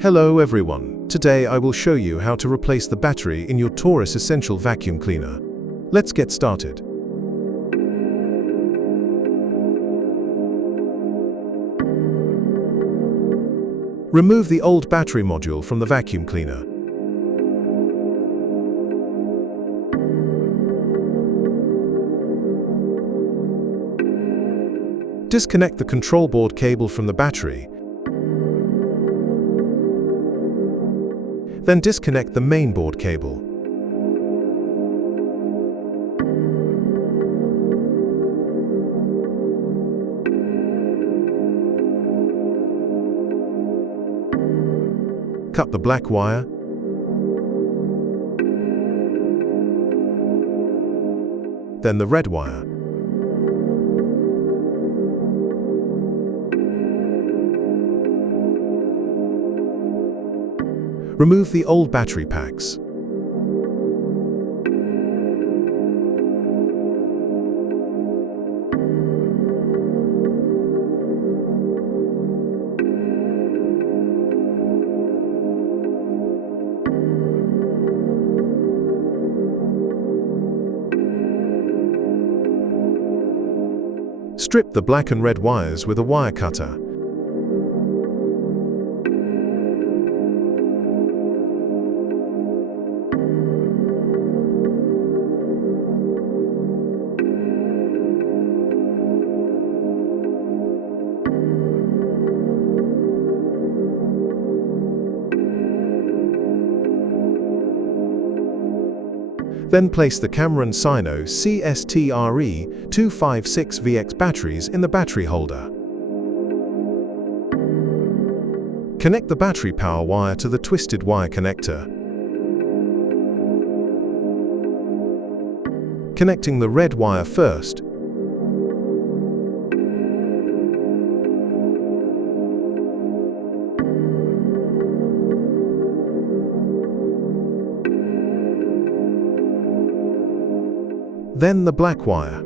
Hello everyone, today I will show you how to replace the battery in your Taurus Essential Vacuum Cleaner. Let's get started. Remove the old battery module from the vacuum cleaner. Disconnect the control board cable from the battery. Then disconnect the main board cable. Cut the black wire. Then the red wire. Remove the old battery packs. Strip the black and red wires with a wire cutter. Then place the Cameron Sino CS-TRE256VX batteries in the battery holder. Connect the battery power wire to the twisted wire connector. Connecting the red wire first. Then the black wire.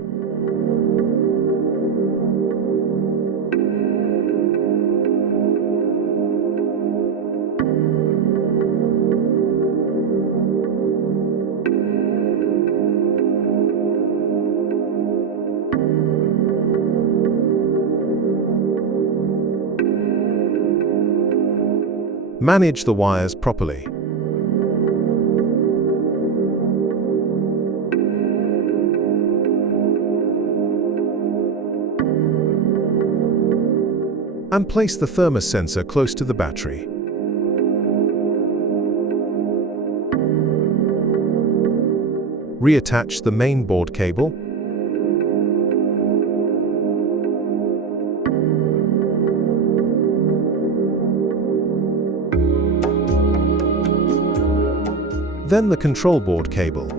Manage the wires properly. And place the thermos sensor close to the battery. Reattach the main board cable. Then the control board cable.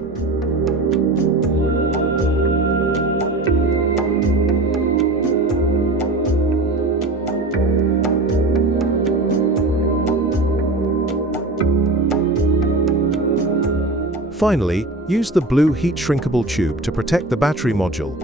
Finally, use the blue heat-shrinkable tube to protect the battery module.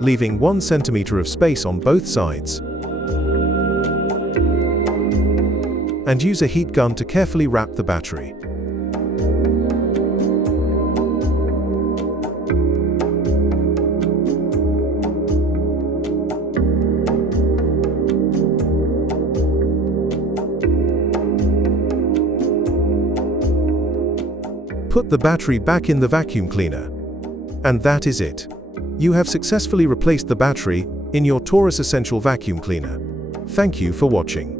Leaving 1 centimeter of space on both sides. And use a heat gun to carefully wrap the battery. Put the battery back in the vacuum cleaner. And that is it. You have successfully replaced the battery in your Taurus Essential Vacuum Cleaner. Thank you for watching.